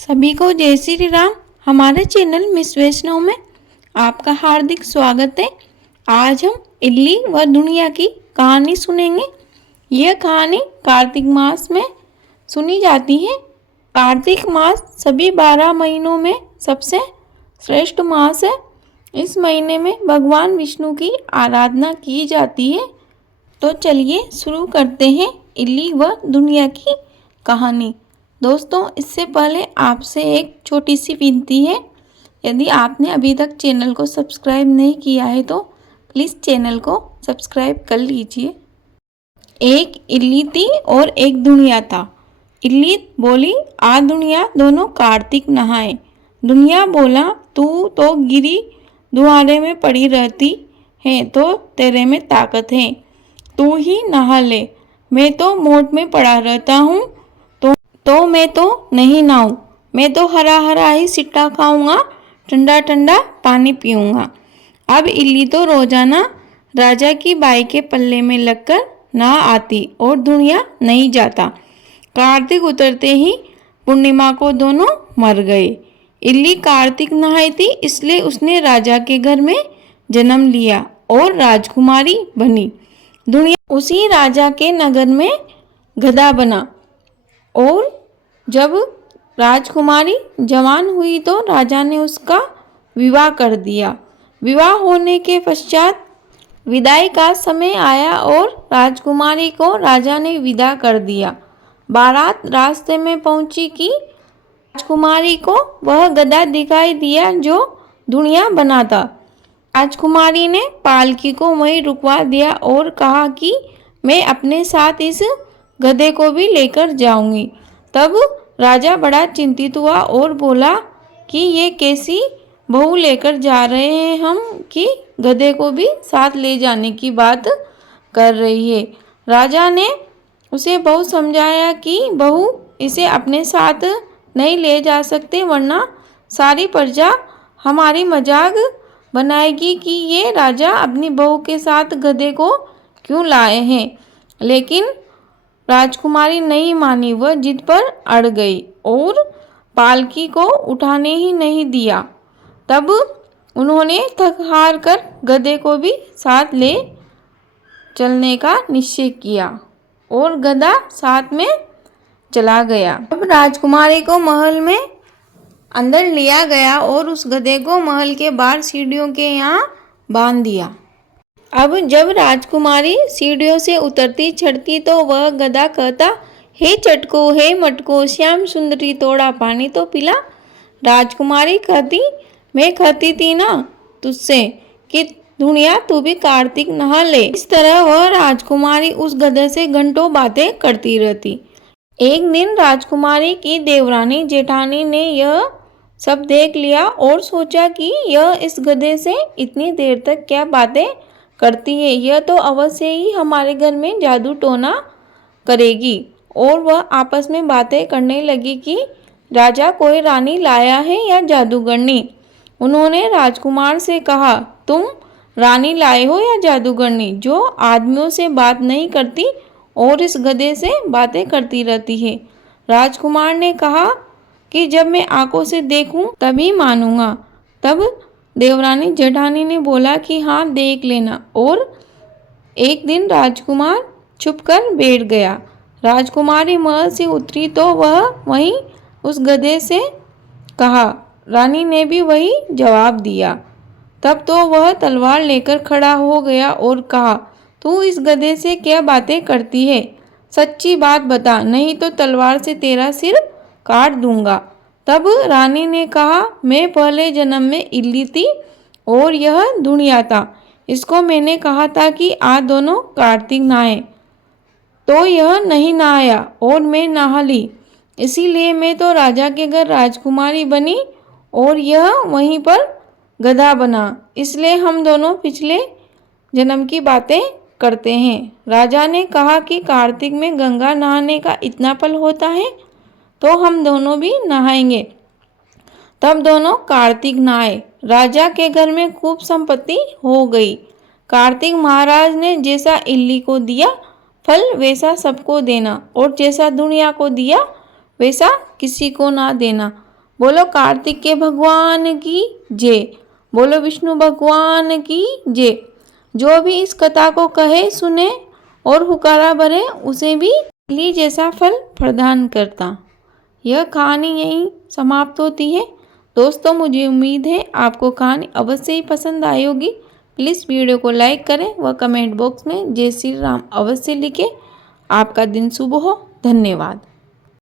सभी को जय श्री राम। हमारे चैनल मिस वैष्णव में आपका हार्दिक स्वागत है। आज हम इल्ली व दुनिया की कहानी सुनेंगे। यह कहानी कार्तिक मास में सुनी जाती है। कार्तिक मास सभी 12 महीनों में सबसे श्रेष्ठ मास है। इस महीने में भगवान विष्णु की आराधना की जाती है। तो चलिए शुरू करते हैं इल्ली व दुनिया की कहानी। दोस्तों, इससे पहले आपसे एक छोटी सी विनती है। यदि आपने अभी तक चैनल को सब्सक्राइब नहीं किया है तो प्लीज़ चैनल को सब्सक्राइब कर लीजिए। एक इल्ली थी और एक दुनिया था। इल्ली बोली, आ दुनिया, दोनों कार्तिक नहाए। दुनिया बोला, तू तो गिरी दुआरे में पड़ी रहती है तो तेरे में ताकत है, तू ही नहा ले। मैं तो मोट में पड़ा रहता हूँ तो मैं तो नहीं नहाऊं। मैं तो हरा हरा ही सिट्टा खाऊंगा, ठंडा ठंडा पानी पीऊंगा। अब इल्ली तो रोजाना राजा की बाई के पल्ले में लगकर नहा आती और दुनिया नहीं जाता। कार्तिक उतरते ही पूर्णिमा को दोनों मर गए। इल्ली कार्तिक नहाई थी, इसलिए उसने राजा के घर में जन्म लिया और राजकुमारी बनी। दुनिया उसी राजा के नगर में गधा बना। और जब राजकुमारी जवान हुई तो राजा ने उसका विवाह कर दिया। विवाह होने के पश्चात विदाई का समय आया और राजकुमारी को राजा ने विदा कर दिया। बारात रास्ते में पहुंची कि राजकुमारी को वह गधा दिखाई दिया जो दुनिया बना था। राजकुमारी ने पालकी को वहीं रुकवा दिया और कहा कि मैं अपने साथ इस गधे को भी लेकर जाऊंगी। तब राजा बड़ा चिंतित हुआ और बोला कि ये कैसी बहू लेकर जा रहे हैं हम कि गधे को भी साथ ले जाने की बात कर रही है। राजा ने उसे बहुत समझाया कि बहू, इसे अपने साथ नहीं ले जा सकते वरना सारी प्रजा हमारी मजाक बनाएगी कि ये राजा अपनी बहू के साथ गधे को क्यों लाए हैं। लेकिन राजकुमारी नहीं मानी, वह जिद पर अड़ गई और पालकी को उठाने ही नहीं दिया। तब उन्होंने थक हार कर गधे को भी साथ ले चलने का निश्चय किया और गधा साथ में चला गया। अब राजकुमारी को महल में अंदर लिया गया और उस गधे को महल के बाहर सीढ़ियों के यहाँ बांध दिया। अब जब राजकुमारी सीढ़ियों से उतरती चढ़ती तो वह गधा कहता, हे चटको, हे मटको, श्याम सुंदरी तोड़ा पानी तो पिला। राजकुमारी कहती, मैं कहती थी ना तुझसे कि दुनिया तू भी कार्तिक नहा ले। इस तरह वह राजकुमारी उस गधे से घंटों बातें करती रहती। एक दिन राजकुमारी की देवरानी जेठानी ने यह सब देख लिया और सोचा कि यह इस गधे से इतनी देर तक क्या बातें करती है, यह तो अवश्य ही हमारे घर में जादू टोना करेगी। और वह आपस में बातें करने लगी कि राजा कोई रानी लाया है या जादूगरनी। उन्होंने राजकुमार से कहा, तुम रानी लाए हो या जादूगरनी जो आदमियों से बात नहीं करती और इस गधे से बातें करती रहती है। राजकुमार ने कहा कि जब मैं आंखों से देखूं तभी मानूंगा। तब देवरानी जेठानी ने बोला कि हाँ, देख लेना। और एक दिन राजकुमार छुपकर बैठ गया। राजकुमारी महल से उतरी तो वह वहीं उस गधे से कहा। रानी ने भी वही जवाब दिया। तब तो वह तलवार लेकर खड़ा हो गया और कहा, तू इस गधे से क्या बातें करती है? सच्ची बात बता, नहीं तो तलवार से तेरा सिर काट दूंगा। तब रानी ने कहा, मैं पहले जन्म में इल्ली थी और यह दुनिया था। इसको मैंने कहा था कि आ दोनों कार्तिक नहाए तो यह नहीं नहाया और मैं नहा ली, इसीलिए मैं तो राजा के घर राजकुमारी बनी और यह वहीं पर गधा बना। इसलिए हम दोनों पिछले जन्म की बातें करते हैं। राजा ने कहा कि कार्तिक में गंगा नहाने का इतना फल होता है तो हम दोनों भी नहाएंगे। तब दोनों कार्तिक नहाए। राजा के घर में खूब संपत्ति हो गई। कार्तिक महाराज ने जैसा इल्ली को दिया फल वैसा सबको देना और जैसा दुनिया को दिया वैसा किसी को ना देना। बोलो कार्तिकेय भगवान की जय। बोलो विष्णु भगवान की जय। जो भी इस कथा को कहे, सुने और हुक्कारा भरे उसे भी इडली जैसा फल प्रदान करता। यह कहानी यहीं समाप्त होती है। दोस्तों, मुझे उम्मीद है आपको कहानी अवश्य ही पसंद आई होगी। प्लीज़ वीडियो को लाइक करें व कमेंट बॉक्स में जय श्री राम अवश्य लिखें। आपका दिन शुभ हो। धन्यवाद।